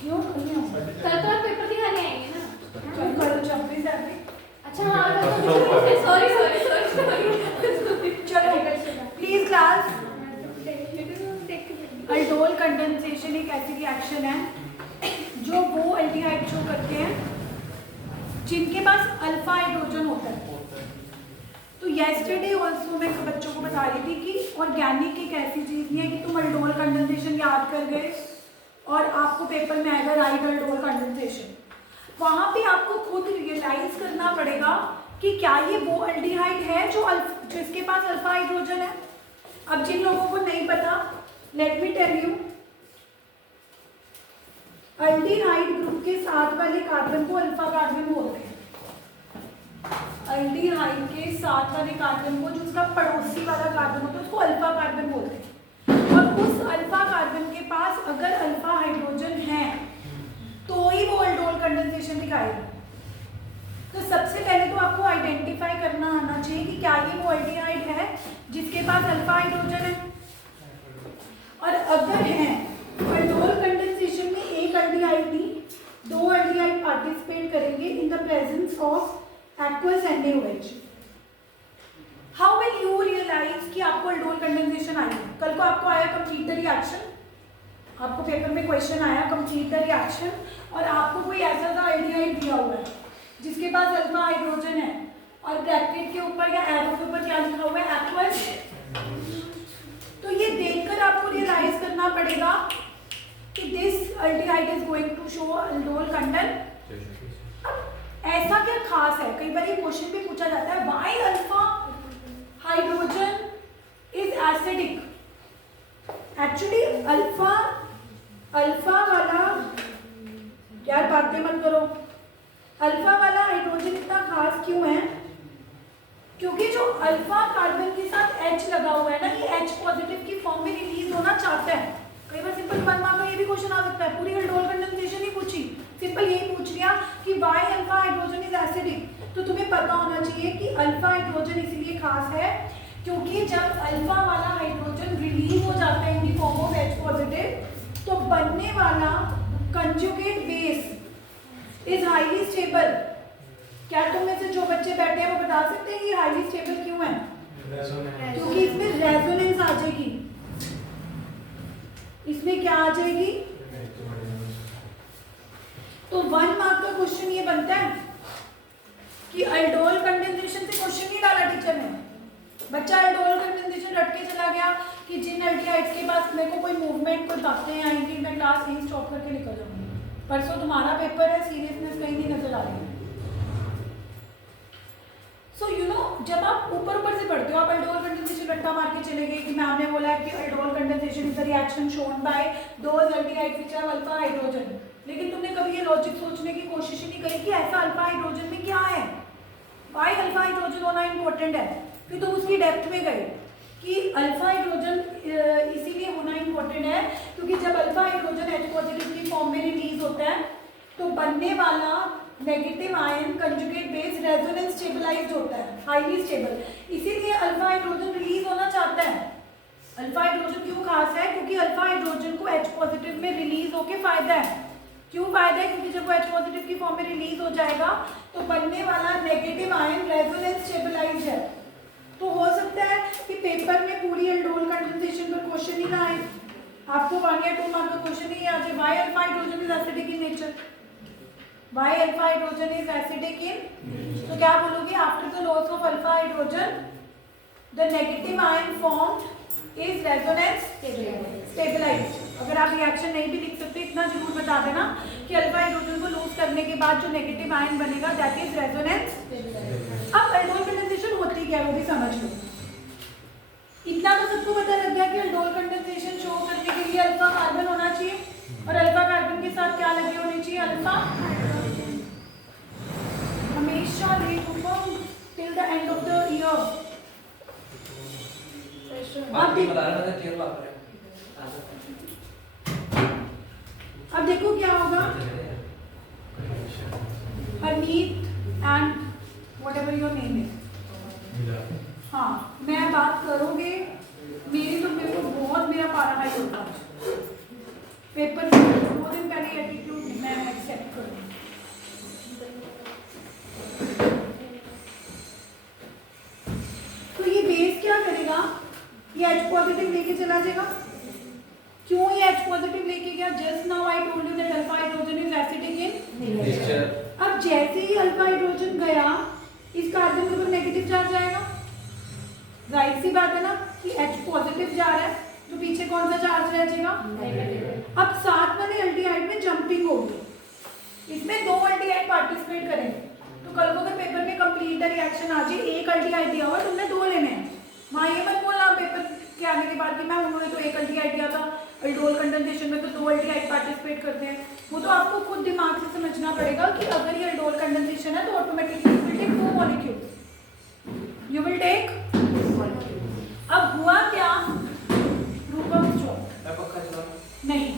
क्यों नहीं हो? कल तो आप पेपर दिखाने आएंगे ना? कल 26 है। अच्छा हाँ, सॉरी सॉरी सॉरी। चलो प्लीज क्लास। अल्डोल कंडेंसेशन एक ऐसी रिएक्शन है जो वो एल्डिहाइड शो करते हैं जिनके पास अल्फा हाइड्रोजन होता है। तो येस्टरडे ऑल्सो मैं बच्चों को बता रही थी कि ऑर्गेनिक एक ऐसी चीज़ नहीं है कि तुम अल्डोल कंडेंसेशन याद कर गए और आपको पेपर में आएगा राइट अल्डोल कंडेंसेशन। वहाँ पे आपको खुद रियलाइज करना पड़ेगा कि क्या ये वो एल्डिहाइड है जिसके पास अल्फा हाइड्रोजन है। अब जिन लोगों को नहीं पता, let me tell you, aldehyde group के साथ वाले कार्बन को अल्फा कार्बन बोलते हैं। एल्डिहाइड के साथ वाले कार्बन को, जो उसका पड़ोसी वाला कार्बन होता है, उसको अल्फा कार्बन बोलते हैं। और उस अल्फा कार्बन के पास अगर अल्फा हाइड्रोजन है तो ही वो अल्डोल कंडेंसेशन दिखाएगा। तो सबसे पहले तो आपको आइडेंटिफाई करना आना चाहिए कि क्या ये वो एल्डिहाइड है जिसके पास अल्फा हाइड्रोजन है। और अगर है तो अल्डोल कंडेंसेशन में एक एल्डिहाइड नहीं, दो एल्डिहाइड पार्टिसिपेट करेंगे in the presence of aqueous NaOH। How will you realise कि आपको अल्डोल कंडेंसेशन आई है? कल को आपको आया कंप्लीट द रिएक्शन, आपको पेपर में क्वेश्चन आया कंप्लीट द रिएक्शन और आपको कोई ऐसा सा एल्डिहाइड दिया हुआ है जिसके पास अल्फा हाइड्रोजन है और ब्रैकेट के ऊपर या एरो के ऊपर क्या लिखा हुआ है? एक्वस। तो ये देखकर आपको रियलाइज करना पड़ेगा कि this aldehyde is going to show aldol condensation. ऐसा क्या खास है? कई बार ये क्वेश्चन भी पूछा जाता है, why alpha hydrogen is acidic. Actually alpha वाला, यार बातें मत करो, अल्फा वाला हाइड्रोजन इतना खास क्यों है? क्योंकि जो अल्फा कार्बन के साथ H लगा हुआ है ना, ये H पॉजिटिव की फॉर्म में रिलीज होना चाहता है। कई बार सिंपल 1 मार्क में ये भी क्वेश्चन आ सकता है, पूरी अल्डोल कंडेंसेशन ही पूछी, सिंपल यही पूछ लिया कि why alpha hydrogen is acidic. तो तुम्हें पता होना चाहिए कि अल्फा हाइड्रोजन इसलिए खास है क्योंकि जब अल्फा वाला हाइड्रोजन रिलीज हो जाता है in the form of H positive तो बनने वाला conjugate base is highly stable. क्या तुम में से जो बच्चे बैठे हैं वो बता सकते हैं कि हाईली स्टेबल क्यों है? क्योंकि इसमें रेजोनेंस आ जाएगी। इसमें क्या आ जाएगी? तो 1 मार्क का क्वेश्चन ये बनता है कि अल्डोल कंडेंसेशन से क्वेश्चन नहीं डाला टीचर ने, बच्चा अल्डोल कंडेंसेशन रट के चला गया कि जिन एल्डिहाइड्स के पास मेरे को कोई मूवमेंट, कोई बातें आएंगी, मैं क्लास यहीं स्टॉप करके निकल जाऊंगी। परसों तुम्हारा पेपर है, सीरियसनेस कहीं नहीं नजर आ रही है। सो यू नो, जब आप ऊपर से पढ़ते हो, आप अल्डोल कंडेंसेशन रट्टा मार के चले गए कि मैम ने बोला है कि aldol condensation is the reaction shown by those aldehydes which have alpha hydrogen. लेकिन तुमने कभी ये लॉजिक सोचने की कोशिश ही नहीं करी कि ऐसा अल्फा हाइड्रोजन में क्या है, व्हाई अल्फा हाइड्रोजन होना इंपॉर्टेंट है। फिर तुम उसकी डेप्थ में गए कि अल्फा हाइड्रोजन इसीलिए होना इंपॉर्टेंट है क्योंकि जब अल्फा हाइड्रोजन H पॉजिटिव की फॉर्म में रिलीज होता है तो बनने वाला negative ion conjugate base resonance stabilised होता है, हाईली स्टेबल। इसीलिए अल्फा हाइड्रोजन रिलीज होना चाहता है। अल्फा हाइड्रोजन क्यों खास है? क्योंकि अल्फा हाइड्रोजन को H पॉजिटिव में रिलीज होके फायदा है। क्यों फायदा है? क्योंकि जब वो H पॉजिटिव की फॉर्म में रिलीज हो जाएगा तो बनने वाला नेगेटिव आयन रेजोनेंस स्टेबलाइज्ड है। तो हो सकता है कि पेपर में पूरी अल्डोल कंडेंसेशन पर क्वेश्चन ही ना आए, आपको 1 या 2 मार्क का क्वेश्चन ही आ जाए, why alpha hydrogen is acidic in nature, why alpha hydrogen is acidic in. तो क्या बोलोगे? After the loss of alpha hydrogen the negative ion formed is resonance stabilised. अगर आप रिएक्शन नहीं भी लिख सकते, इतना जरूर बता देना कि अल्फा हाइड्रोजन को लूज करने के बाद जो नेगेटिव आयन बनेगा दैट इज रेजोनेंस। अब अल्डोल कंडेंसेशन होती क्या है वो भी समझ लो। इतना तो सबको पता लग गया कि अल्डोल कंडेंसेशन शो करने के लिए अल्फा कार्बन होना चाहिए और अल्फा कार्बन के साथ क्या लगे होने चाहिए? अल्फा। हमेशा लेट होगा till the end of the year. अब देखो क्या होगा, Harmeet and whatever your name is, हाँ मैं बात करोगे मेरी तो मेरे को बहुत मेरा पारा हाई होता है। पेपर 2 दिन पहले एटीट्यूड अब जैसे ही अल्फा हाइड्रोजन गया, इस कार्बन के ऊपर नेगेटिव चार्ज आएगा। जाहिर सी बात है ना कि H पॉजिटिव जा रहा है, तो पीछे कौन सा चार्ज रह जाएगा? नेगेटिव। अब साथ वाले एल्डिहाइड में जंपिंग होगी, इसमें दो एल्डिहाइड पार्टिसिपेट करेंगे। तो कल को अगर पेपर में कंप्लीट रिएक्शन आ जाए, एक एल्डिहाइड दिया हुआ, तुमने दो लेने हैं। वहाँ ये मत बोलना पेपर के आने के बाद कि मैम उन्होंने तो एक एल्डिहाइड दिया था, अल्डोल कंडेंसेशन में तो दो एल्डिहाइड पार्टिसिपेट करते हैं। वो तो आपको खुद दिमाग से समझना पड़ेगा कि अगर ये अल्डोल कंडेंसेशन है तो automatically you will take two molecules, you will take. अब हुआ क्या, रूपम स्ट्रोक नहीं,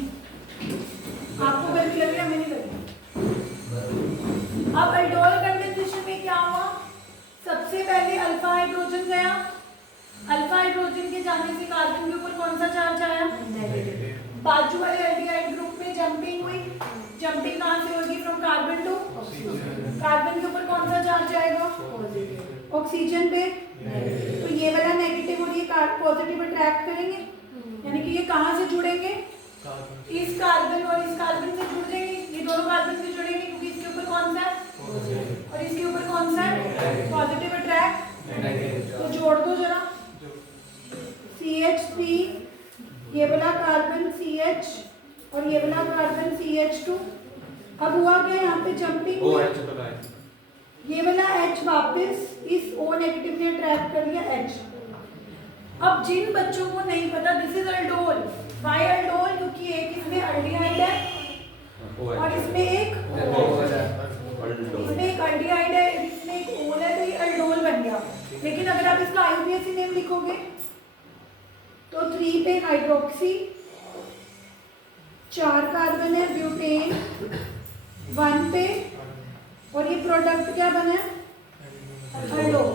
आपको गर्मी लग रही है, हमें नहीं लगी। अब अल्डोल कंडेंसेशन में क्या हुआ, सबसे पहले अल्फा हाइड्रोजन गया, अल्फा हाइड्रोजन के जाने से कार्बन के ऊपर कौन सा चार्ज आया? नेगेटिव। बाजू वाले एल्डिहाइड ग्रुप में जंपिंग हुई, जंपिंग कहाँ से होगी? फ्रॉम कार्बन टू कार्बन के ऊपर कौन सा चार्ज आएगा? पॉजिटिव। ऑक्सीजन पे तो ये वाला नेगेटिव और ये पॉजिटिव अट्रैक्ट करेंगे, यानी कि ये कहाँ से जुड़ेंगे? इस कार्बन और इस कार्बन से जुड़ जाएंगे, ये दोनों कार्बन से जुड़ेंगे क्योंकि इसके ऊपर कौन सा है और इसके ऊपर कौन सा है? Positive attract. तो जोड़ दो जरा, CH3, ये वाला कार्बन CH और ये वाला कार्बन CH2। अब हुआ क्या, यहाँ पे जंपिंग, ये वाला H वापस इस O नेगेटिव ने अट्रैक्ट कर लिया H। अब जिन बच्चों को नहीं पता, this is aldol. Why aldol? क्योंकि एक इसमें एल्डिहाइड है और इसमें एक एल्डिहाइड है, इसमें एक ओल है, तो ये अल्डोल बन गया। लेकिन अगर आप इसका IUPAC नेम लिखोगे तो 3 पे हाइड्रोक्सी, 4 कार्बन है ब्यूटेन, 1 पे, और ये प्रोडक्ट क्या बना है? अल्डोल।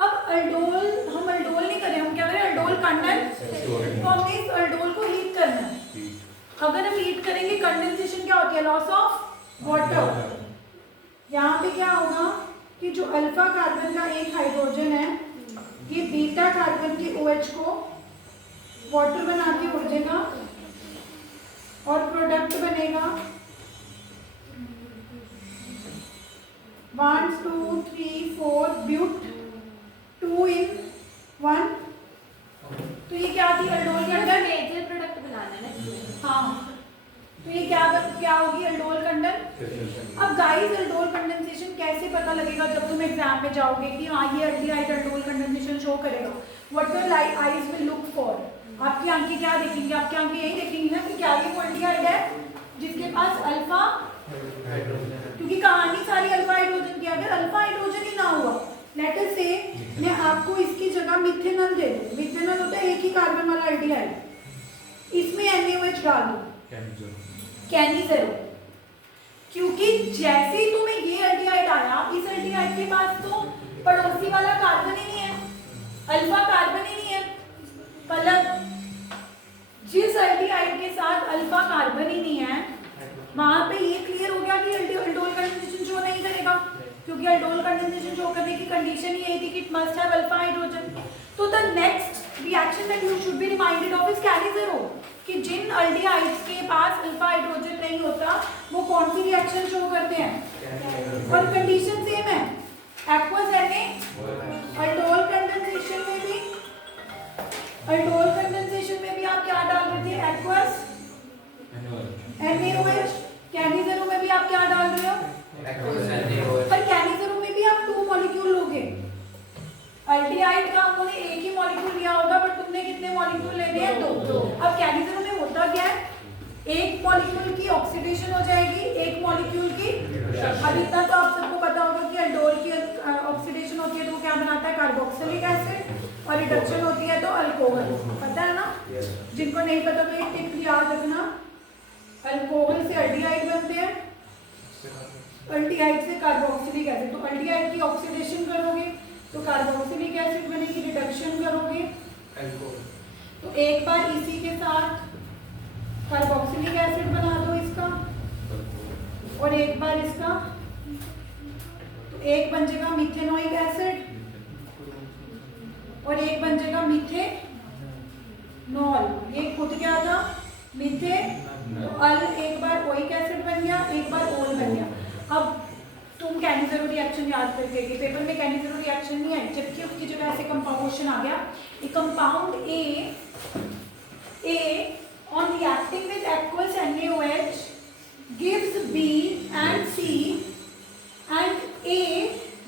अब अल्डोल, हम अल्डोल नहीं करें, हम क्या करें? Aldol condensation. तो हमने इस अल्डोल को हीट करना है। अगर हम हीट करेंगे, कंडेंसेशन क्या होती है? Loss of water. यहाँ पे क्या होगा कि जो अल्फा कार्बन का एक हाइड्रोजन है, ये बीटा कार्बन के OH को वाटर बना के उड़ जाएगा और प्रोडक्ट बनेगा 1 2 3 4 ब्यूट 2 in 1। तो ये क्या थी? अल्डोल कंडन, मेजर प्रोडक्ट बनाना है ना। हाँ, तो ये क्या होगी? अल्डोल कंडन। अब गाइस, अल्डोल कंडेंसेशन कैसे पता लगेगा? जब तुम एग्जाम में जाओगे कि हाँ ये एल्डिहाइड अल्डोल कंडेंसेशन शो करेगा, what your eyes will look for. आपकी आंखें क्या देखेंगी? आपकी आंखें यही देखेंगी ना कि क्या ये वो एल्डिहाइड है जिसके पास अल्फा, क्योंकि कहानी सारी अल्फा हाइड्रोजन की। अगर अल्फा हाइड्रोजन ही ना हुआ, लेट अस से मैं आपको इसकी जगह मिथेनॉल दे दूं। मिथेनॉल होता है एक ही कार्बन वाला एल्डिहाइड, इसमें NaOH डाल दूं, कैनिज़ेरो। क्योंकि जैसे ही तुम्हें ये एल्डिहाइड आया, इस एल्डिहाइड के पास तो पड़ोसी वाला कार्बन ही नहीं है, अल्फा कार्बन ही नहीं है। मतलब जिस एल्डिहाइड के साथ अल्फा कार्बन ही नहीं है, वहां पे ये क्लियर हो गया कि अल्डोल कंडेंसेशन शो नहीं करेगा, क्योंकि अल्डोल कंडेंसेशन शो करने की कंडीशन ही यही थी कि it must have alpha hydrogen. तो the next reaction that you should be reminded of is Cannizzaro, कि जिन एल्डिहाइड्स के पास अल्फा हाइड्रोजन नहीं होता वो कौन सी रिएक्शन शो करते हैं? और कंडीशन सेम है, एक्वस Na। अल्डोल कंडेंसेशन में भी आप क्या डाल रहे थे? Aqueous NaOH। कैनिज़ेरो में भी आप क्या डाल रहे हो? पर कैनिज़ेरो में भी आप 2 मॉलिक्यूल लोगे। एल्डिहाइड का उन्होंने एक ही मॉलिक्यूल लिया होगा, पर तुमने कितने मॉलिक्यूल लेने हैं? 2। अब कैनिज़ेरो में होता क्या है? एक मॉलिक्यूल की ऑक्सीडेशन हो जाएगी, एक मॉलिक्यूल की। अब इतना तो आप सबको पता होगा कि अल्डोल की ऑक्सीडेशन होती है तो क्या बनाता है? कार्बोक्सिलिक एसिड, और रिडक्शन होती है तो अल्कोहल। पता है ना? जिनको नहीं पता तो एक टिप याद रखना, अल्कोहल से एल्डिहाइड बनते हैं, एल्डिहाइड से कार्बोक्सिलिक एसिड। तो एल्डिहाइड की ऑक्सीडेशन करोगे तो कार्बोक्सिलिक एसिड बनेगी, रिडक्शन करोगे तो एक बार इसी के साथ कार्बोक्सिलिक एसिड बना दो इसका, और एक बार इसका, तो एक बन जाएगा मिथेनोइक एसिड और एक बन जाएगा मिथेनॉल। ये खुद क्या था? मिथे, तो अल एक बार ओइक एसिड बन गया, एक बार ओल बन गया। अब तुम कैनिज़रो रिएक्शन याद करके गए, पेपर में कैनिज़रो रिएक्शन नहीं आई, जबकि उसकी जगह ऐसे क्वेश्चन आ गया, ए compound A on reacting with aqueous NaOH gives B and C and A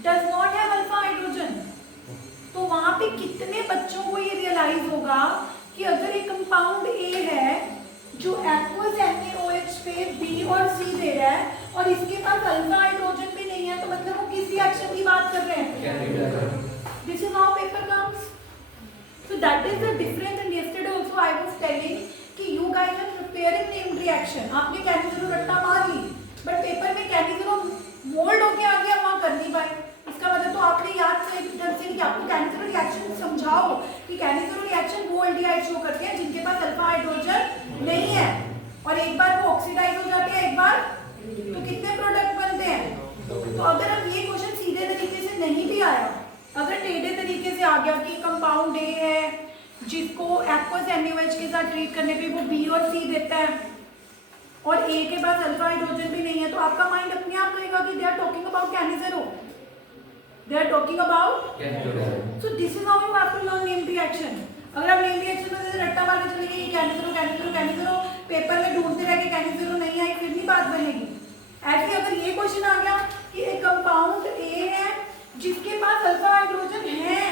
does not have alpha hydrogen। तो वहाँ पे कितने बच्चों को ये रियलाइज होगा कि अगर एक कंपाउंड A है जो aqueous NaOH पे B और C दे रहा है और इसके पास अल्फा हाइड्रोजन भी नहीं है, तो मतलब वो किस रिएक्शन की बात कर रहे हैं? This is how paper comes। So that is the difference, and yesterday also I was telling कि you guys are preparing named reaction। आपने कैनिज़रो रट्टा मार ली, बट पेपर में कैनिज़रो मोल्ड होके आ गया, वहाँ कर नहीं पाए। इसका मतलब तो आपने याद से ढंग से कि आपको कैनिज़रो रिएक्शन समझाओ कि कैनिज़रो रिएक्शन वो एल्डिहाइड शो करते हैं जिनके पास अल्फा हाइड्रोजन नहीं है, और एक बार वो ऑक्सीडाइज हो जाते हैं, एक बार तो कितने प्रोडक्ट बनते हैं। तो अगर अब ये क्वेश्चन सीधे तरीके से नहीं भी आया, अगर टेढ़े तरीके से आ गया कि कंपाउंड ए है जिसको एक्वस NaOH के साथ ट्रीट करने पे वो B और C देता है और A के पास अल्फा हाइड्रोजन भी नहीं है, तो आपका माइंड अपने आप कहेगा कि they are talking about Cannizzaro, they are talking about. So this is how you have to learn name reaction. अगर आप नेम रिएक्शन में जैसे रट्टा मार के चलेंगे ये कैनिज़रो कैनिज़रो कैनिज़रो, पेपर में ढूंढते रह के कैनिज़रो नहीं आई, फिर नहीं बात बनेगी। ऐसे अगर ये क्वेश्चन आ गया कि एक कंपाउंड A है जिसके पास अल्फा हाइड्रोजन है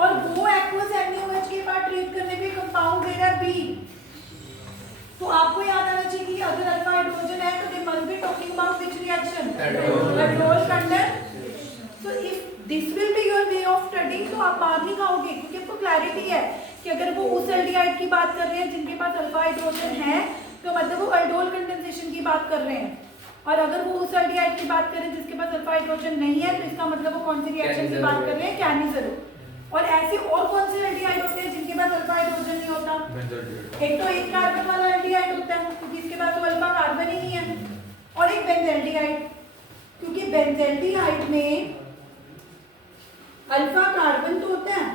और वो एक्वस NaOH के पास ट्रीट करने पे कंपाउंड दे रहा है B, तो आपको याद आना चाहिए कि अगर अल्फा हाइड्रोजन है तो they must be talking about which reaction? Aldol condense. So if this will be your way of studying, तो आप बाद नहीं खाओगे, क्योंकि आपको क्लैरिटी है कि अगर वो उस एल्डिहाइड की बात कर रहे हैं जिनके पास अल्फा हाइड्रोजन है, तो मतलब वो एल्डोल कंडेंसेशन की बात कर रहे हैं, और अगर वो उस एल्डिहाइड की बात कर रहे हैं जिसके पास अल्फा हाइड्रोजन नहीं है, तो इसका मतलब वो कौन सी रिएक्शन की बात कर रहे हैं? कैनिज़रो। और ऐसे और कौन से एल्डिहाइड होते हैं जिनके पास अल्फा हाइड्रोजन नहीं होता? एक तो एक कार्बन वाला एल्डिहाइड होता है क्योंकि इसके पास तो अल्फा कार्बन ही नहीं है, और एक बेंजल्डिहाइड, क्योंकि बेंजल्डिहाइड में अल्फा कार्बन तो होता है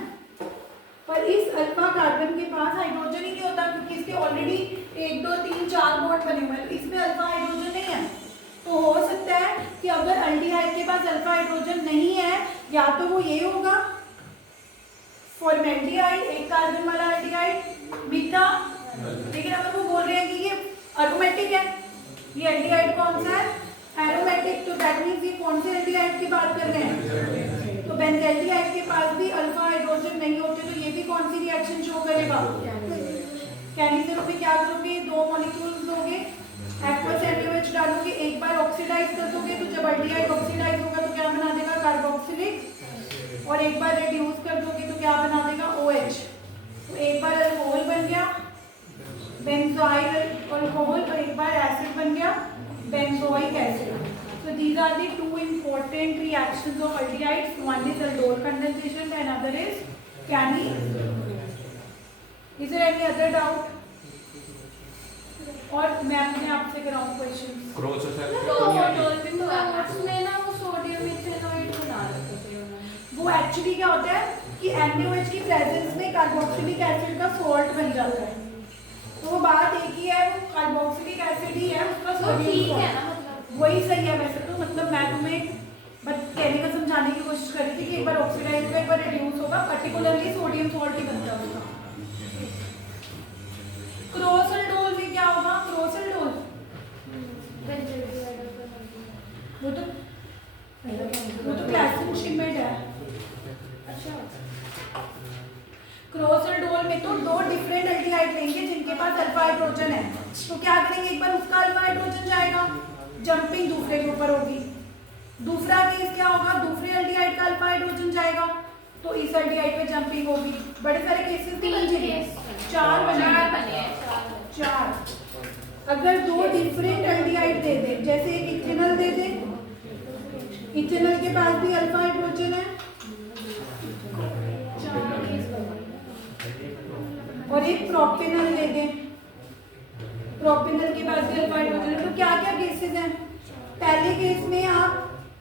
पर इस अल्फा कार्बन के पास हाइड्रोजन ही नहीं होता, क्योंकि इसके ऑलरेडी 1 2 3 4 बॉन्ड बने हुए हैं, तो इसमें अल्फा हाइड्रोजन नहीं है। तो हो सकता है कि अगर एल्डिहाइड के पास अल्फा हाइड्रोजन नहीं है, या तो वो ये होगा फॉर्मेल्डिहाइड, एक कार्बन वाला एल्डिहाइड मीठा, लेकिन अगर वो बोल रहे हैं कि ये एरोमेटिक है, ये एल्डिहाइड कौन सा है? एरोमेटिक, तो दैट मींस ये कौन से एल्डिहाइड की बात कर रहे हैं? तो बेंजल्डिहाइड के पास भी अल्फा हाइड्रोजन नहीं होते, तो ये भी कौन सी रिएक्शन शो करेगा? कैनिज़रो पे क्या करोगे? 2 मॉलिक्यूल्स दोगे, एक्वस NaOH डालोगे, एक बार ऑक्सीडाइज कर दोगे, तो जब एल्डिहाइड ऑक्सीडाइज होगा तो क्या बना देगा? कार्बोक्सिलिक, और एक बार रिड्यूस कर दोगे तो क्या बना देगा? OH। तो एक बार अल्कोहल बन गया बेंजोइल अल्कोहल, और एक बार एसिड बन गया benzoic acid. So these are the two important reactions of aldehydes. One is aldol condensation and another is canny. Is there any other doubt? और मैं अपने आप से कराऊँ क्वेश्चन? क्रॉस उसमें ना वो सोडियम इथेनॉइड बना रखे थे उन्होंने। वो एक्चुअली क्या होता है कि NaOH की प्रेजेंस में कार्बोक्सिलिक एसिड का सॉल्ट बन जाता है, तो वो बात एक ही है, वो कार्बोक्सिलिक एसिड ही है, उसका सोडियम ठीक है ना, मतलब वही सही है वैसे तो। मतलब मैं तुम्हें बस कहने का समझाने की कोशिश कर रही थी कि एक बार ऑक्सीडाइज होगा, एक बार रिड्यूस होगा, पर्टिकुलरली सोडियम सॉल्ट ही बनता है उसका। क्रॉस एल्डोल में क्या होगा? क्रॉस एल्डोल वो तो ग्लाइसिन है। अच्छा, क्रॉस एल्डोल में तो 2 डिफरेंट एल्डिहाइड लेंगे जिनके पास अल्फा हाइड्रोजन है, तो क्या करेंगे? एक बार उसका अल्फा हाइड्रोजन जाएगा, जंपिंग दूसरे के ऊपर होगी। दूसरा केस क्या होगा? दूसरे एल्डिहाइड का अल्फा हाइड्रोजन जाएगा, तो इस एल्डिहाइड पे जंपिंग होगी। बड़े सारे केसेस 4 बने। 4 अगर 2 डिफरेंट एल्डिहाइड दे दे, जैसे एक इथेनॉल दे दे, इथेनॉल के पास भी अल्फा हाइड्रोजन है, और एक प्रोपेनॉल दे दे, प्रोपेनॉल के पास भी अल्फा हाइड्रोजन है, तो क्या क्या केसेस हैं? पहले केस में आप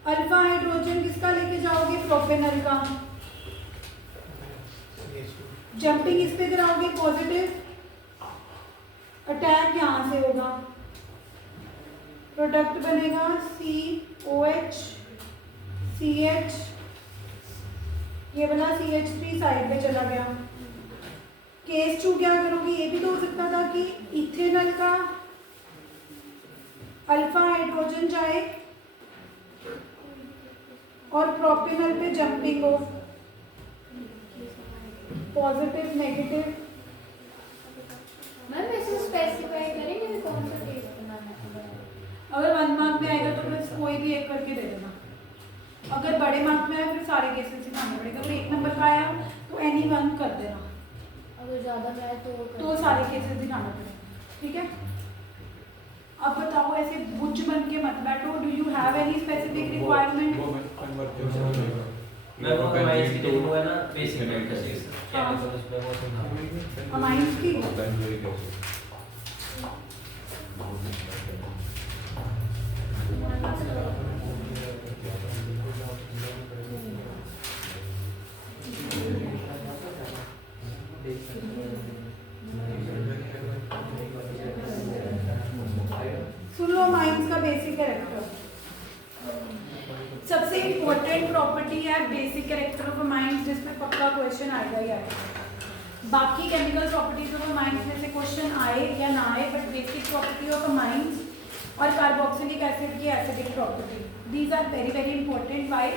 अल्फा हाइड्रोजन किसका लेके जाओगे? प्रोपेनॉल का। जंपिंग इस पे कराओगे पॉजिटिव, अटैक यहाँ से होगा प्रोडक्ट बनेगा COH CH, ये वाला CH3 साइड पे चला गया। केस 2 क्या करोगे, ये भी तो हो सकता था कि इथेनॉल का अल्फा हाइड्रोजन जाए और प्रोपेनॉल पे जंपिंग हो, पॉजिटिव नेगेटिव। मैम वैसे स्पेसिफाई करेंगे कि कौन सा केस बनाना है? अगर 1 मार्क में आएगा तो बस कोई भी एक करके दे देना। अगर बड़े मार्क में आए फिर सारे केसेस दिखाने पड़ेगा। अगर 1 नंबर का आया तो एनी वन कर देना, अगर ज़्यादा में आए तो सारे केसेस दिखाना पड़ेगा। ठीक है, अब बताओ ऐसे बुझ बन के मत बैठो। Do you have any specific requirement? मैं वो हमारी इसकी जो वो है ना बेसिक कैरेक्टरिस्टिक्स क्या हाँ। मतलब उसमें वो समझा अमाइंस की सुन लो, अमाइंस का बेसिक कैरेक्टर सबसे इम्पोर्टेंट प्रॉपर्टी है बेसिक कैरेक्टर ऑफ अमाइंस, जिसमें पक्का क्वेश्चन आएगा ही आएगा। बाकी केमिकल प्रॉपर्टीज ऑफ अमाइंस में से क्वेश्चन आए या ना आए, but basic property of amines और कार्बोक्सिलिक एसिड की acidic property, these are very very important. Why?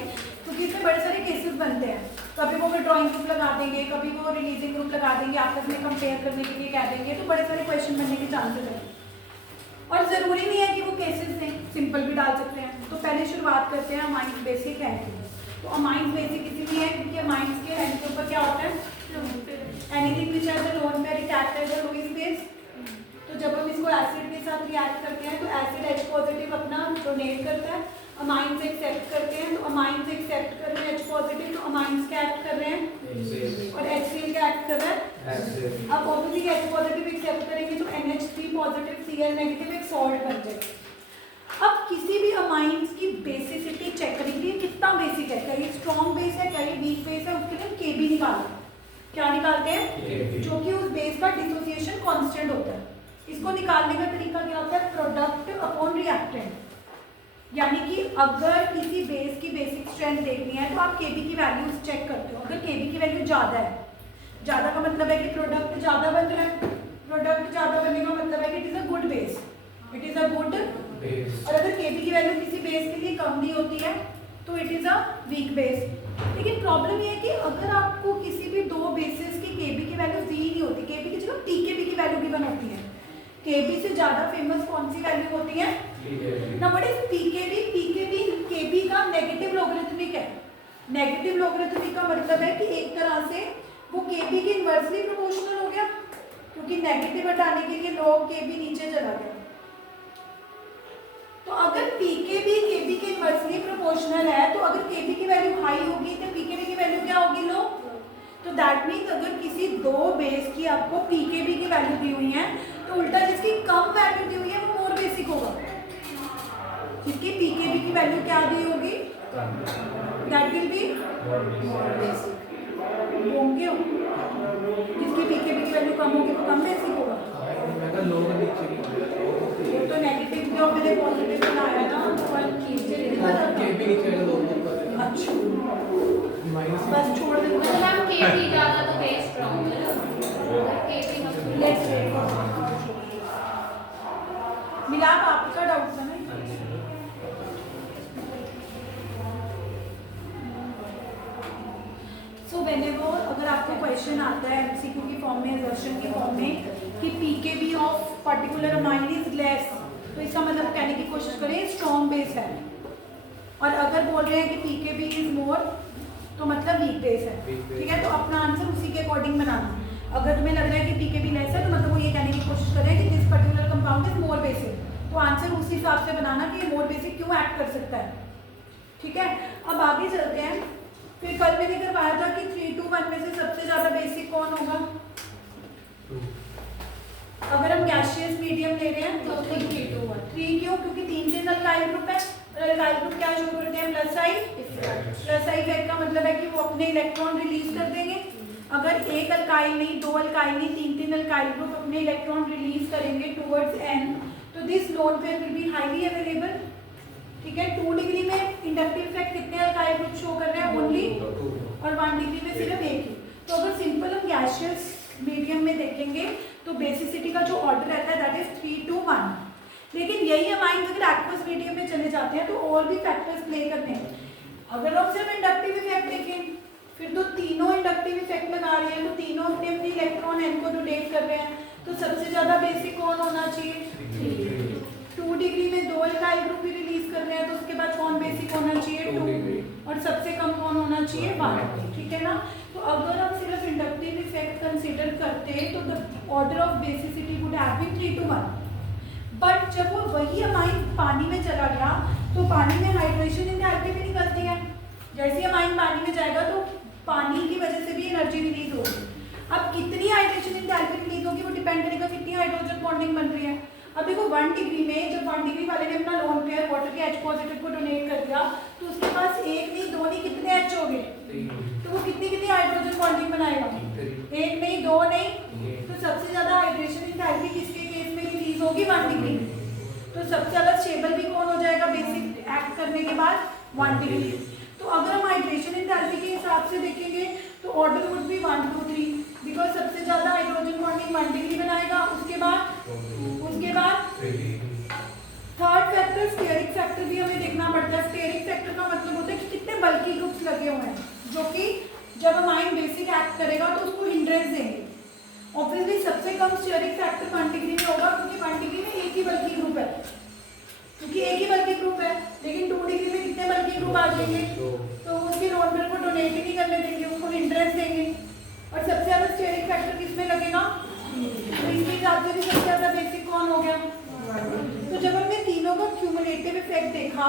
क्योंकि इसमें बड़े सारे केसेस बनते हैं। कभी वो विड्रॉइंग ग्रुप लगा देंगे, कभी वो रिलीजिंग ग्रुप लगा देंगे, आपस में कंपेयर करने के लिए कह देंगे, तो बड़े सारे क्वेश्चन बनने के चांसेस हैं। और ज़रूरी नहीं है कि वो केसेस हैं, सिंपल भी डाल सकते हैं। तो पहले शुरुआत करते हैं अमाइंस बेसिक है। तो अमाइंस बेसिक इसीलिए है क्योंकि अमाइंस के एंड के ऊपर क्या होता है, anything which has a lone pair attached as a Lewis base. तो जब हम इसको एसिड के साथ रिएक्ट करते हैं तो एसिड H पॉजिटिव अपना डोनेट करता है, अमाइंस एक्सेप्ट करते हैं, तो अमाइंस एक्सेप्ट कर रहे हैं H पॉजिटिव, तो अमाइंस क्या एक्ट कर रहे हैं, और HCl क्या एक्ट कर रहा है। अब ऑब्वियसली H पॉजिटिव एक्सेप्ट करेंगे तो NH3 पॉजिटिव Cl नेगेटिव एक सॉल्ट बन जाएगा। अब किसी भी अमाइंस की बेसिसिटी चेक करने के लिए कितना बेसिक है, क्या ये स्ट्रॉन्ग बेस है, क्या ये वीक बेस है, उसके लिए KB निकालते हैं। क्या निकालते हैं? जो कि उस बेस का डिसोसिएशन कांस्टेंट होता है। इसको निकालने का तरीका क्या होता है, प्रोडक्ट अपॉन रिएक्टेंट। यानी कि अगर किसी बेस की बेसिक स्ट्रेंथ देखनी है तो आप KB की वैल्यूज चेक करते हो। अगर KB की वैल्यू ज़्यादा है, ज़्यादा का मतलब है कि प्रोडक्ट ज़्यादा बन रहा है, प्रोडक्ट ज़्यादा बनने का मतलब है कि it is a good base, it is a good base. और अगर KB की वैल्यू किसी बेस के लिए कम नहीं होती है तो it is a weak base. लेकिन प्रॉब्लम ये है कि अगर आपको किसी भी दो बेसिस की KB की वैल्यू दी नहीं होती, KB की जगह PKB की वैल्यू गिवन होती है, KB से ज़्यादा फेमस कौन सी वैल्यू होती है ना, what is PKB? PKB KB का नेगेटिव लॉगरिथमिक है। नेगेटिव लॉगरिथमिक का मतलब है कि एक तरह से वो KB के इनवर्सली प्रोपोर्शनल हो गया, क्योंकि नेगेटिव हटाने के लिए log KB नीचे चला गया। तो अगर PKB KB के इनवर्सली प्रोपोर्शनल है तो अगर KB की वैल्यू हाई होगी तो PKB की वैल्यू क्या होगी, लो। तो दैट मीन्स अगर किसी दो बेस की आपको PKB की वैल्यू दी हुई है तो उल्टा जिसकी कम वैल्यू दी हुई है वो मोर बेसिक होगा। जिसकी PKB की वैल्यू क्या दी होगी, that will be more basic होंगे। जिसकी PKB की वैल्यू कम होगी वो कम बेसिक होगा। वो तो नेगेटिव जो मैंने पॉजिटिव बनाया था अच्छा बस छोड़ देते हैं। मतलब KB ज़्यादा तो बेस स्ट्रॉन्ग है ना, KB हम लेट्स वेट। मिलाप आपका डाउट था ना? सो व्हेनेवर अगर आपको क्वेश्चन आता है MCQ की फॉर्म में, असर्शन की फॉर्म में कि PKB of particular amine is less, तो इसका मतलब कहने की कोशिश करें स्ट्रॉन्ग बेस है। और अगर बोल रहे हैं कि PKB इज मोर तो मतलब वीक बेस है। ठीक है, तो अपना आंसर उसी के अकॉर्डिंग बनाना। अगर तुम्हें लग रहा है कि PKB लेस है तो मतलब वो ये कहने की कोशिश कर रहे हैं कि this particular compound is more basic, तो आंसर उसी हिसाब से बनाना कि ये मोर बेसिक क्यों एक्ट कर सकता है। ठीक है, अब आगे चलते हैं। फिर कल मैंने करवाया था कि 3 to 1 में से सबसे ज़्यादा बेसिक कौन होगा। अगर हम गैसियस मीडियम ले रहे हैं तो 3 to 1। 3 क्यों? क्योंकि 3 अल्काइल ग्रुप है, और अल्काइल ग्रुप क्या शो करते हैं, plus I effect. Plus I effect का मतलब है कि वो अपने इलेक्ट्रॉन रिलीज कर देंगे। अगर एक अल्काइल नहीं, दो अल्काइल नहीं, 3 अल्काइल ग्रुप अपने इलेक्ट्रॉन रिलीज करेंगे टूवर्ड्स N, तो this lone pair will be highly available. ठीक है, 2 डिग्री में इंडक्टिव इफेक्ट कितने अल्काइल ग्रुप शो कर रहे हैं? ओनली, और 1 डिग्री में सिर्फ एक ही। तो अगर सिंपल हम गैसियस मीडियम में देखेंगे तो बेसिसिटी का जो ऑर्डर रहता है दैट इज 3 to 1। लेकिन यही अमाइंस अगर एक्वस मीडियम में चले जाते हैं तो और भी फैक्टर्स प्ले करते हैं। अगर हम सिर्फ इंडक्टिव इफेक्ट देखें फिर तो तीनों इंडक्टिव इफेक्ट लगा रहे हैं, तो तीनों अपने अपने इलेक्ट्रॉन एन को डोनेट कर रहे हैं, तो सबसे ज्यादा बेसिक कौन होना चाहिए? 2 डिग्री में 2 अल्काइल ग्रुप ही रिलीज कर रहे हैं, तो उसके बाद कौन बेसिक होना चाहिए? 2, और सबसे कम कौन होना चाहिए? 1। ठीक है ना। तो अगर हम सिर्फ इंडक्टिव इफेक्ट कंसीडर करते तो the order of basicity would have been 3 to 1। But जब वो वही अमाइन पानी में चला गया तो पानी में हाइड्रेशन एंथैल्पी भी निकलती है। जैसे अमाइन पानी में जाएगा तो पानी की वजह से भी एनर्जी रिलीज होगी। अब कितनी हाइड्रेशन एंथैल्पी रिलीज होगी वो डिपेंड करेगा कितनी हाइड्रोजन बॉन्डिंग बन रही है। अब देखो 1 डिग्री में जब 1 डिग्री वाले ने अपना लोन पेयर वाटर के H पॉजिटिव को डोनेट कर दिया तो उसके पास एक नहीं, 2 नहीं, कितने H हो गए? तो वो कितनी कितनी हाइड्रोजन बॉन्डिंग बनाएगा? एक नहीं, 2 नहीं। तो सबसे ज्यादा हाइड्रेशन एंथैल्पी किसके केस में रिलीज होगी? 1 डिग्री। तो सबसे ज्यादा स्टेबल भी कौन हो जाएगा बेसिक एक्ट करने के बाद? 1 डिग्री। तो अगर हम हाइड्रेशन एंथैल्पी के हिसाब से देखेंगे तो ऑर्डर वुड बी 1 2 3, बिकॉज सबसे ज्यादा हाइड्रोजन बॉन्डिंग 1 डिग्री बनाएगा, उसके बाद थर्ड फैक्टर स्टेरिक फैक्टर भी हमें देखना पड़ता है। स्टेरिक फैक्टर का मतलब होता है कि कितने बल्की ग्रुप्स लगे हुए हैं जो कि जब अमाइन बेसिक एक्ट करेगा तो उसको हिंड्रेंस देंगे। ऑब्वियसली सबसे कम स्टेरिक फैक्टर 1 डिग्री में होगा क्योंकि 1 डिग्री में एक ही बल्की ग्रुप है, क्योंकि एक ही बल्की ग्रुप है। लेकिन 2 डिग्री में कितने बल्की ग्रुप आ जाएंगे? तो उसके लोन पेयर को डोनेट ही नहीं करने देंगे, उसको हिंड्रेंस देंगे। और सबसे ज्यादा स्टेरिक फैक्टर किसमें लगेगा? तो इसके हिसाब से भी सबसे ज्यादा बेसिक कौन हो गया? तो जब हमने तीनों का क्यूमुलेटिव इफेक्ट देखा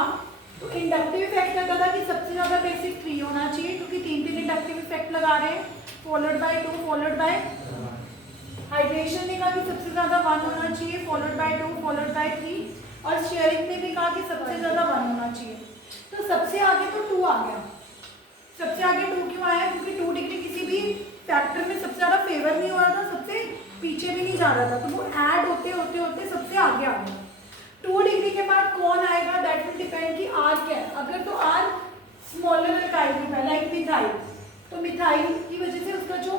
तो इंडक्टिव इफेक्ट लगा था कि सबसे ज्यादा बेसिक 3 होना चाहिए क्योंकि 3 इंडक्टिव इफेक्ट लगा रहे हैं, followed by 2 followed by hydration ने कहा कि सबसे ज्यादा 1 होना चाहिए, फॉलोड बाय 2 फॉलोड बाय 3, और शेयरिंग ने भी कहा कि सबसे ज्यादा 1 होना चाहिए। तो सबसे आगे तो 2 आ गया। सबसे आगे 2 क्यों आया? क्योंकि 2 डिग्री किसी भी फैक्टर में सबसे ज्यादा फेवर नहीं हो रहा था, सबसे पीछे भी नहीं जा रहा था, तो वो ऐड होते होते होते सबसे आगे आ गया। 2 डिग्री के बाद कौन आएगा? दैट विल डिपेंड कि R क्या है। अगर तो R स्मॉलर अल्काइल ग्रुप है लाइक मिथाइल, तो मिथाइल की वजह से उसका जो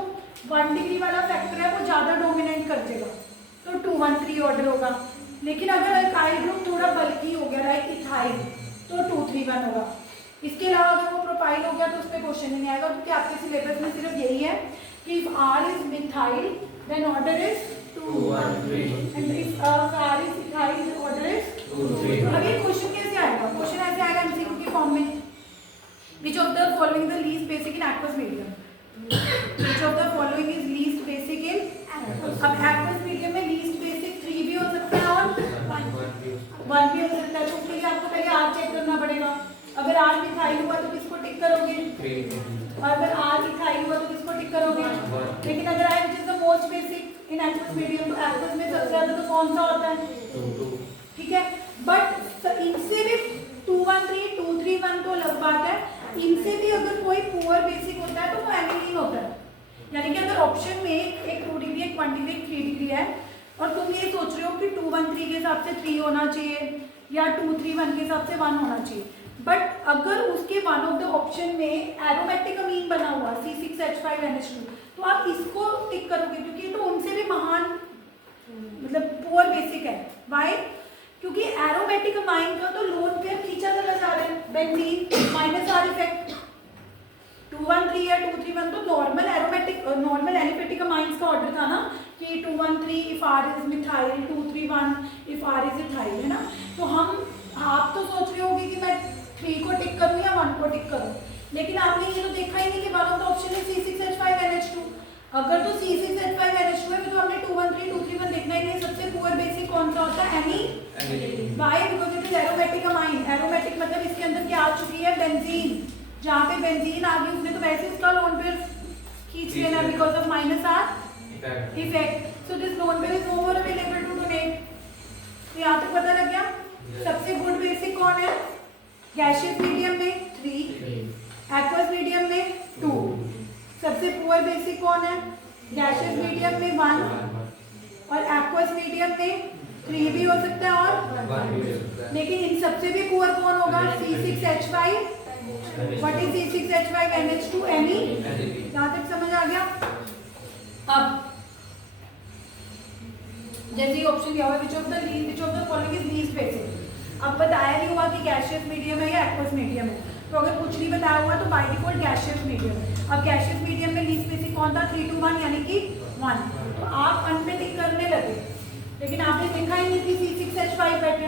1 डिग्री वाला फैक्टर है वो ज्यादा डोमिनेट कर देगा, तो 2 1 3 ऑर्डर होगा। लेकिन अगर अल्काइल ग्रुप थोड़ा बल्की हो गया लाइक इथाइल तो 2 3 1 होगा। इसके अलावा अगर वो प्रोपाइल हो गया तो उस पर क्वेश्चन ही नहीं आएगा क्योंकि आपके सिलेबस में सिर्फ यही है कि if R is methyl then order is 2 1 3, and if R is ethyl order is 2 3। अभी क्वेश्चन कैसे आएगा? क्वेश्चन ऐसे आएगा एमसीक्यू के फॉर्म में, which of the following the least basic in aqueous medium? Which of the following is least basic in? अब aqueous medium में least basic 3 भी हो सकता है और 1 भी हो सकता है, तो उसके लिए आपको पहले R चेक करना पड़ेगा। अगर R मिथाइल हुआ तो किसको टिक करोगे? 3। और अगर R इथाइल हुआ तो किसको टिक करोगे? लेकिन अगर I which is the most basic in aqueous medium, तो aqueous में सबसे ज्यादा तो कौन सा होता है? 2। ठीक है, बट इनसे भी 2 1 3 2 3 1 तो अलग बात है। इनसे भी अगर कोई पुअर बेसिक होता है तो वो एनिलीन होता है। यानी कि अगर ऑप्शन में एक 2 डिग्री, एक 1 डिग्री, एक 3 डिग्री है और तुम ये सोच रहे हो कि 2 1 3 के हिसाब से 3 होना चाहिए या 2 3 1 के हिसाब से 1 होना चाहिए, बट अगर उसके वन ऑफ द ऑप्शन में एरोमेटिक अमीन बना हुआ C6H5NH2 तो आप इसको टिक करोगे क्योंकि ये तो उनसे भी महान मतलब पुअर बेसिक है। व्हाई? क्योंकि एरोमेटिक अमाइन का तो लोन पेयर खींचा चला जा रहा है, बेंजीन माइनस R इफेक्ट। 2 1 3 या 2 3 1 तो normal aromatic normal aliphatic amines का ऑर्डर था ना कि 2 1 3 if R is methyl, 2 3 1 if R is ethyl, है ना। तो आप तो सोच रहे होंगे कि मैं 3 को टिक करूं या 1 को टिक करूं, लेकिन आपने ये तो देखा ही नहीं कि वन ऑफ द ऑप्शन है C6H5NH2। अगर तो C6H5NH2 है तो हमने 2 1 3 2 3 1 देखना ही नहीं। सबसे पुअर बेसिक कौन सा होता है? Aniline. Why? Because it is aromatic amine. Aromatic मतलब इसके अंदर क्या आ चुकी है? बेंजीन। जहाँ पे बेंजीन आ गई उसने तो वैसे उसका लोन पेयर खींच लेना because of minus R effect. So this lone pair is no more available to donate. तो यहाँ तक पता लग गया। सबसे गुड बेसिक कौन है? गैसियस मीडियम में 3, एक्वस मीडियम में 2। सबसे पुअर बेसिक कौन है? गैसियस मीडियम में 1 और एक्वस मीडियम में 3 भी हो सकता है और लेकिन इन सबसे भी पुअर कौन होगा? C6H5। What is C6H5? NH2 Ne। यहाँ तक समझ आ गया? अब जैसे ऑप्शन दिया हुआ which of the following is least basic. अब बताया नहीं हुआ कि गैसियस मीडियम है या एक्वस मीडियम है, तो अगर कुछ नहीं बताया हुआ तो बाय डिफॉल्ट गैसियस मीडियम है। अब गैसियस मीडियम में लीस्ट बेसिक कौन था? 3 to 1 यानी कि 1। तो आप अंत में टिक करने लगे, लेकिन आपने देखा ही नहीं कि C6H5 बैठे।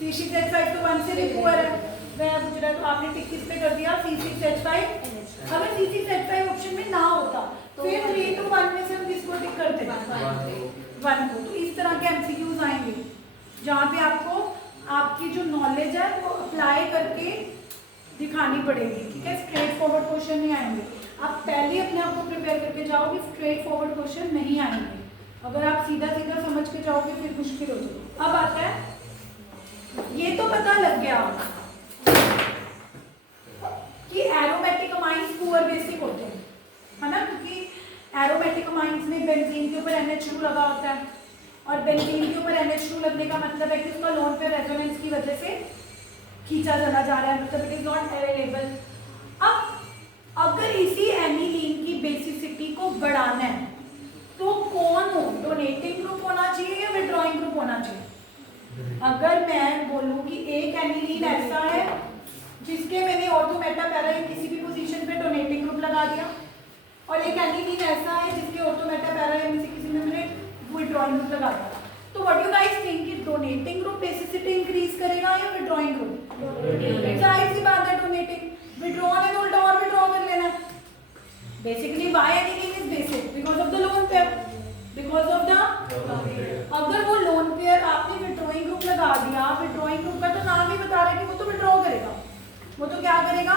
C6H5 तो 1 से भी पुअर है, वह गुजरा, तो आपने टिक किस पे कर दिया? C6H5। अगर C6H5 ऑप्शन में ना होता फिर 3 to 1 में से हम किसको टिक करते? 1 को। तो इस तरह के MCQs आएंगे जहाँ पे आपको आपकी जो नॉलेज है वो अप्लाई करके दिखानी पड़ेगी, ठीक है? स्ट्रेट फॉरवर्ड क्वेश्चन नहीं आएंगे। आप पहले अपने आप को प्रिपेयर करके जाओगे, स्ट्रेट फॉरवर्ड क्वेश्चन नहीं आएंगे। अगर आप सीधा सीधा समझ के जाओगे फिर मुश्किल हो जाएगी। अब आता है, ये तो पता लग गया कि एरोमेटिक अमाइंस पुअर बेसिक होते हैं, है ना? क्योंकि एरोमेटिक अमाइंस में बेंजीन के ऊपर NH2 लगा होता है, और बेंजीन के ऊपर NH2 लगने का मतलब है कि उसका लोन पेयर रेजोनेंस की वजह से खींचा चला जा रहा है, मतलब इट इज नॉट अवेलेबल। अब अगर इसी एनिलीन की बेसिसिटी को बढ़ाना है तो कौन हो? डोनेटिंग ग्रुप होना चाहिए या विड्रॉइंग ग्रुप होना चाहिए? अगर मैं बोलूं कि एक एनिलीन ऐसा है जिसके मैंने ऑर्थो मेटा पैरा किसी भी पोजीशन पे डोनेटिंग ग्रुप लगा दिया, और एक एनिलीन ऐसा है जिसके ऑर्थो मेटा पैरा में से किसी में मैंने विड्रॉइंग ग्रुप लगा दिया, तो व्हाट यू गाइस थिंक कि डोनेटिंग ग्रुप बेसिसिटी इंक्रीज करेगा या विड्रॉइंग ग्रुप? जाहिर सी बात है डोनेटिंग। विड्रॉ है तो उल्टा और विड्रॉ कर लेना। Basically why aniline is basic? Because of the lone pair, because of the, अगर वो लोन पेयर आपने विड्रॉइंग ग्रुप लगा दिया, विड्रॉइंग ग्रुप का तो नाम ही बता रहा है कि वो तो विड्रॉ करेगा, वो तो क्या करेगा?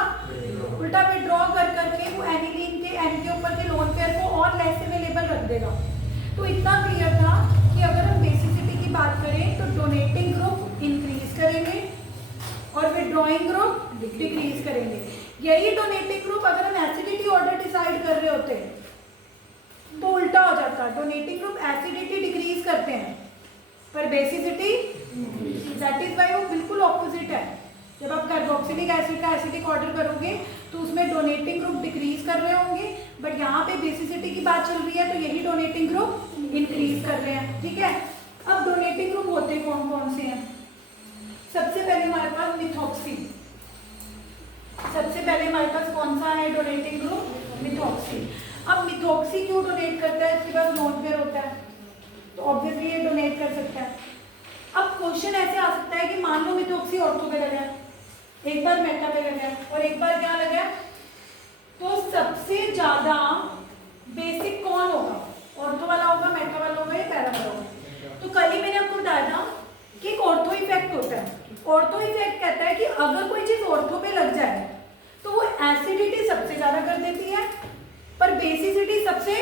उल्टा विड्रॉ कर करके वो एनिलीन के एन के ऊपर के लोन पेयर को और लेस अवेलेबल रख देगा। तो इतना क्लियर था कि अगर हम बेसिसिटी की बात करें तो डोनेटिंग ग्रुप इंक्रीज करेंगे और विड्रॉइंग ग्रुप डिक्रीज करेंगे। यही डोनेटिंग ग्रुप अगर हम एसिडिटी ऑर्डर डिसाइड कर रहे होते तो उल्टा हो जाता। डोनेटिंग ग्रुप एसिडिटी डिक्रीज करते हैं पर बेसिसिटी, दैट इज व्हाई वो बिल्कुल ऑपोजिट है। जब आप कार्बोक्सिलिक एसिड का एसिडिक ऑर्डर करोगे तो उसमें डोनेटिंग ग्रुप डिक्रीज कर रहे होंगे, बट यहाँ पे बेसिसिटी की बात चल रही है तो यही डोनेटिंग ग्रुप इंक्रीज कर रहे हैं, ठीक है? अब डोनेटिंग ग्रुप होते कौन कौन से हैं? सबसे पहले हमारे पास मिथॉक्सी। सबसे पहले हमारे पास कौन सा है डोनेटिंग ग्रुप? मिथॉक्सी। अब मिथॉक्सी क्यों डोनेट करता है? इसके पास लोन पेयर होता है तो ऑब्वियसली ये डोनेट कर सकता है। अब क्वेश्चन ऐसे आ सकता है कि मान लो मिथॉक्सी ऑर्थो पे लगा, एक बार मेटा पे लगा और एक बार क्या लगा, तो सबसे ज्यादा बेसिक कौन होगा? ऑर्थो वाला होगा, मेटा वाला होगा या पैरा वाला होगा? तो कल ही मैंने आपको बताया था कि एक ऑर्थो इफेक्ट होता है। ऑर्थो इफेक्ट कहता है कि अगर कोई चीज ऑर्थो पे लग जाए तो वो एसिडिटी सबसे ज्यादा कर देती है पर बेसिसिटी सबसे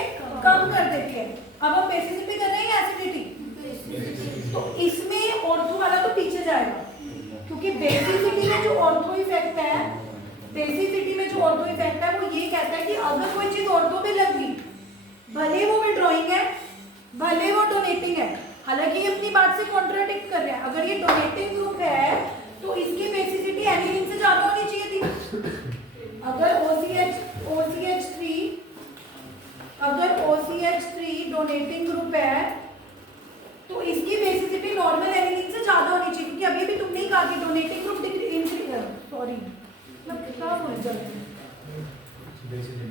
कम कर देती है। अब हम बेसिसिटी कर रहे हैं एसिडिटी, तो इसमें ऑर्थो वाला तो पीछे जाएगा क्योंकि बेसिसिटी में जो ऑर्थो इफेक्ट है, बेसिसिटी में जो ऑर्थो इफेक्ट है वो ये कहता है कि अगर कोई चीज ऑर्थो पे लग गई, भले वो विड्रॉइंग है भले वो डोनेटिंग है, हालांकि ये अपनी बात से कॉन्ट्राडिक्ट कर रहे हैं। अगर ये डोनेटिंग ग्रुप है तो इसकी बेसिसिटी एनिलीन से ज्यादा होनी चाहिए थी। अगर OCH3 डोनेटिंग ग्रुप है तो इसकी बेसिसिटी नॉर्मल एनिलीन से ज्यादा होनी चाहिए, क्योंकि अभी भी तुमने ही कहा कि donating group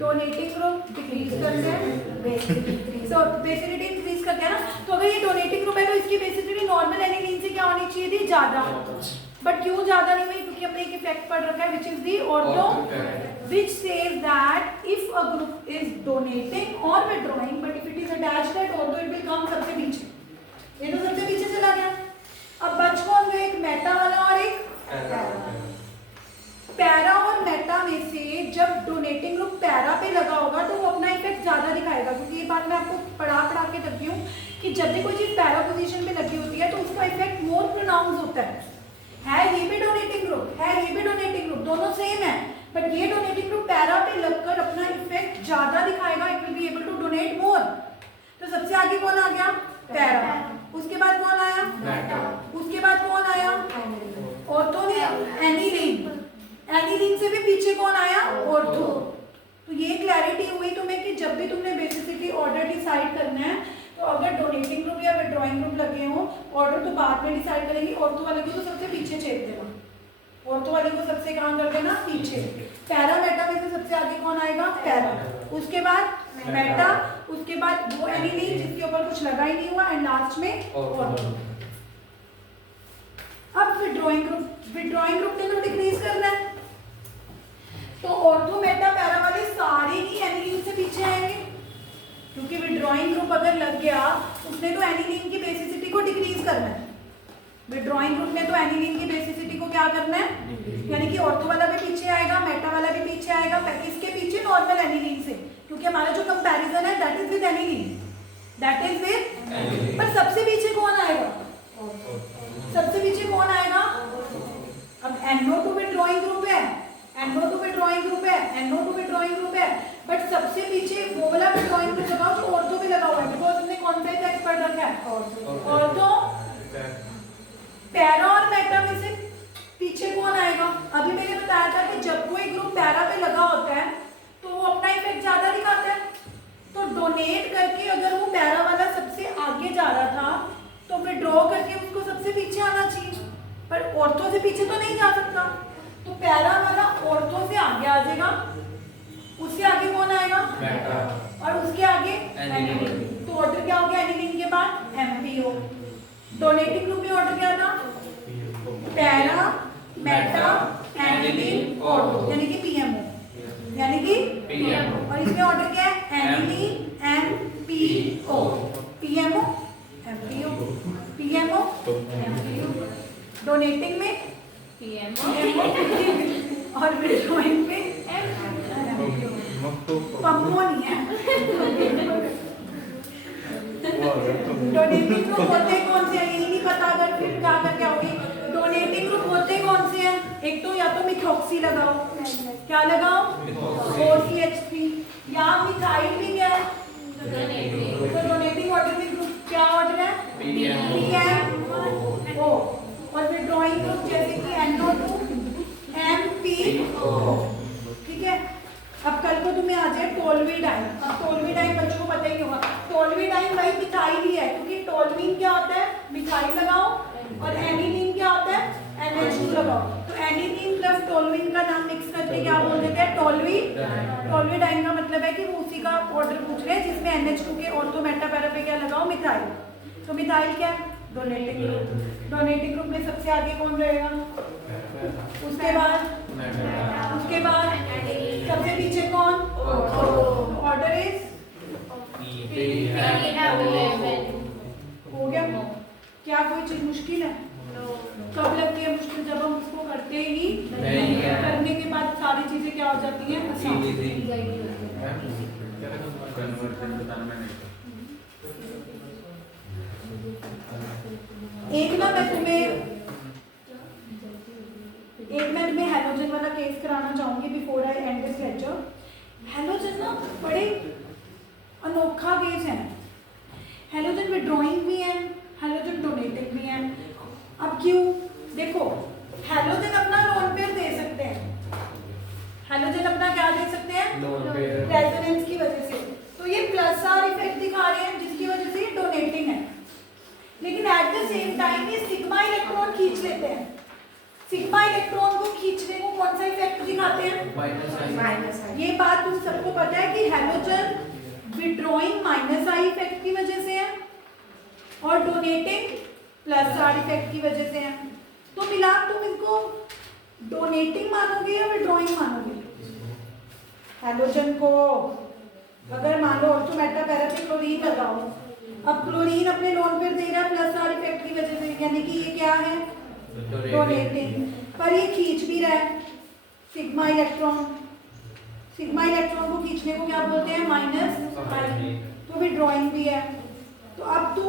donating group decrease करते हैं, बेसिसिटी इंक्रीज करते हैं ना। तो अगर ये डोनेटिंग ग्रुप है तो इसकी बेसिसिटी नॉर्मल एनिलीन से क्या होनी चाहिए थी? ज्यादा। बट क्यों ज्यादा नहीं हुई? क्योंकि हमने एक इफेक्ट पढ़ रखा है which is the ortho, which says that if a group is donating or withdrawing but if it is attached at ortho it will come सबसे पीछे। ये तो सबसे पीछे चला गया। अब बच कौन गए? एक मेटा वाला और एक पैरा। और मेटा में से जब डोनेटिंग ग्रुप पैरा पे लगा होगा तो वो अपना इफेक्ट ज्यादा दिखाएगा, क्योंकि ये बात मैं आपको पढ़ा के रखी हूँ कि जब भी कोई चीज पैरा पोजीशन पे लगी होती है तो उसका इफेक्ट मोर प्रोनाउंस होता है। ये भी डोनेटिंग ग्रुप है, ये भी डोनेटिंग ग्रुप, दोनों सेम है, बट ये डोनेटिंग ग्रुप पैरा पे लगकर अपना इफेक्ट ज्यादा दिखाएगा, it will be able to donate more. तो सबसे आगे कौन आ गया? पैरा। उसके बाद कौन आया? उसके बाद कौन आया? ऑर्थो ने एनिलीन। एनिलीन से भी पीछे कौन आया? ऑर्थो। तो ये क्लैरिटी हुई तुम्हें कि जब भी तुमने बेसिसिटी ऑर्डर डिसाइड करना है तो अगर डोनेटिंग ग्रुप या विड्रॉइंग ग्रुप लगे हो, ऑर्डर तो बाद में डिसाइड करेंगे। ऑर्थो वाले को तो सबसे पीछे छेद देना, ऑर्थो वाले को सबसे कहाँ कर देना? पीछे। पैरा मेटा में से सबसे आगे कौन आएगा? पैरा। उसके बाद मेटा, उसके बाद वो एनिलीन जिसके ऊपर कुछ लगा ही नहीं हुआ, एंड लास्ट में ऑर्थो। अब विड्रॉइंग ग्रुप ने तो डिक्रीज करना है, तो ऑर्थो मेटा पैरा वाले सारे ही एनिलीन से पीछे आएंगे, क्योंकि विड्रॉइंग ग्रुप अगर लग गया उसने तो एनिलीन की बेसिसिटी को डिक्रीज करना है। विड्रॉइंग ग्रुप ने तो एनिलीन की बेसिसिटी को क्या करना है? यानी कि ऑर्थो वाला भी पीछे आएगा, मेटा वाला भी पीछे आएगा, इसके पीछे नॉर्मल एनिलीन से, क्योंकि हमारा जो कंपैरिजन है दैट इज विद एनिलीन, पर सबसे पीछे कौन आएगा? सबसे पीछे कौन आएगा? अब NO2 विड्रॉइंग ग्रुप है, NO2 विड्रॉइंग ग्रुप है, NO2 विड्रॉइंग ग्रुप है, बट सबसे पीछे वो वाला विड्रॉइंग ग्रुप लगाओ जो ऑर्थो पे लगा हुआ है, बिकॉज़ हमने कौन सा इफेक्ट पढ़ रखा है? ऑर्थो। पैरा और मेटा में से पीछे कौन आएगा? अभी मैंने बताया था कि जब कोई ग्रुप पैरा पे लगा होता है तो वो अपना इफेक्ट ज्यादा दिखाता है, तो डोनेट करके अगर वो पैरा वाला सबसे आगे जा रहा था तो विड्रॉ करके उसको सबसे पीछे आना चाहिए, पर ऑर्थो से पीछे तो नहीं जा सकता, तो पैरा वाला ऑर्थो से आगे आ जाएगा, उससे आगे कौन आएगा? और उसके आगे एनिलीन। तो ऑर्डर क्या हो गया? एनिलीन के बाद MPO। डोनेटिंग ग्रुप में ऑर्डर क्या था? पैरा मेटा एनिलीन ऑर्थो, यानी कि PMO, यानी कि और इसमें ऑर्डर क्या है? Aniline MPO, PMO MPO, PMO MPO। Donating में PMO और विड्रॉइंग में PMO नहीं है। डोनेटिंग ग्रुप होते कौन से हैं? यही नहीं पता, अगर फिर क्या करके आओगे? डोनेटिंग ग्रुप होते कौन से हैं? एक तो या तो मिथॉक्सी लगाओ, क्या लगाओ? OCH3, या मिथाइल भी क्या है? तो डोनेटिंग ऑर्डर में ग्रुप क्या ऑर्डर है? PMO। और विड्रॉइंग ग्रुप जैसे कि NO2 MPO। ठीक है। अब कल को तुम्हें आ जाए टोल्विडाइन। अब टोल्विडाइन बच्चों को पता ही नहीं होगा, टोल्विडाइन भाई मिथाइल ही है, क्योंकि टोल्विन क्या होता है? मिथाइल लगाओ, और एनिलीन क्या होता है? NH2 लगाओ। तो एनिलीन प्लस टोल्विन का नाम मिक्स करके क्या बोल देते हैं? टोल्विडाइन का मतलब है कि वो उसी का ऑर्डर पूछ रहे हैं जिसमें NH2 के ऑर्थो मेटा पैरा पे क्या लगाओ? मिथाइल। तो मिथाइल क्या है? Donating group. डोनेटिंग ग्रुप में सबसे आगे कौन रहेगा? उसके बाद सबसे पीछे कौन? ऑर्डर इज हो गया। क्या कोई चीज मुश्किल है? कब लगती है मुश्किल? जब हम उसको करते ही नहीं है। करने के बाद सारी चीजें क्या हो जाती हैं? आसान। एक ना मैं तुम्हें हैलोजन वाला केस कराना चाहूंगी before I and this lecture. Halogen ना बड़े अनोखा केस है। हैलोजन विड्रॉइंग भी है, हैलोजन डोनेटिंग भी है। अब क्यों? देखो, हैलोजन अपना लोन पेयर दे सकते हैं। हैलोजन अपना क्या दे सकते हैं? रेजोनेंस की वजह से। तो ये प्लस आर इफेक्ट दिखा रहे हैं जिसकी वजह से ये डोनेटिंग है, लेकिन एट द सेम टाइम ये सिग्मा इलेक्ट्रॉन खींच लेते हैं। सिग्मा इलेक्ट्रॉन को खींचने को कौन सा इफेक्ट दिखाते हैं? माइनस आई। ये बात तुम सबको पता है कि halogen withdrawing minus I effect की वजह से है और डोनेटिंग प्लस आर इफेक्ट की वजह से है। तो मिला तुम इनको डोनेटिंग मानोगे या विड्रॉइंग मानोगे? हैलोजन को अगर मान लो ऑर्थो मेटा पैरा पे क्लोरीन लगाओ, अब क्लोरीन अपने लोन पेयर दे रहा है प्लस आर इफेक्ट की वजह से, यानी कि ये क्या है? डोनेटिंग। पर ये खींच भी रहा है सिग्मा इलेक्ट्रॉन। सिग्मा इलेक्ट्रॉन को खींचने को क्या बोलते हैं? माइनस आई। तो विड्रॉइंग भी है। तो अब तू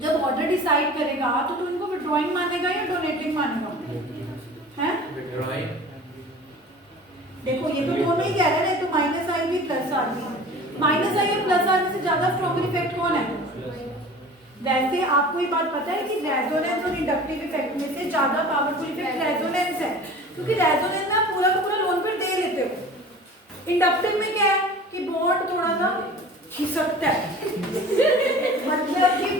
जब ऑर्डर डिसाइड करेगा तो तू इनको विड्रॉइंग मानेगा या डोनेटिंग मानेगा? हैं? देखो ये तो दोनों ही कह रहे हैं, तो माइनस आई भी प्लस आर भी। माइनस आई और प्लस आर में से ज्यादा स्ट्रॉन्ग इफेक्ट कौन है? वैसे आपको ये बात पता है कि रेजोनेंस और इंडक्टिव इफेक्ट में से ज्यादा पावरफुल इफेक्ट रेजोनेंस है, क्योंकि रेजोनेंस में आप पूरा का पूरा लोन पे दे लेते हो। इंडक्टिव में क्या है कि बॉन्ड थोड़ा सा खिसकता है मतलब कि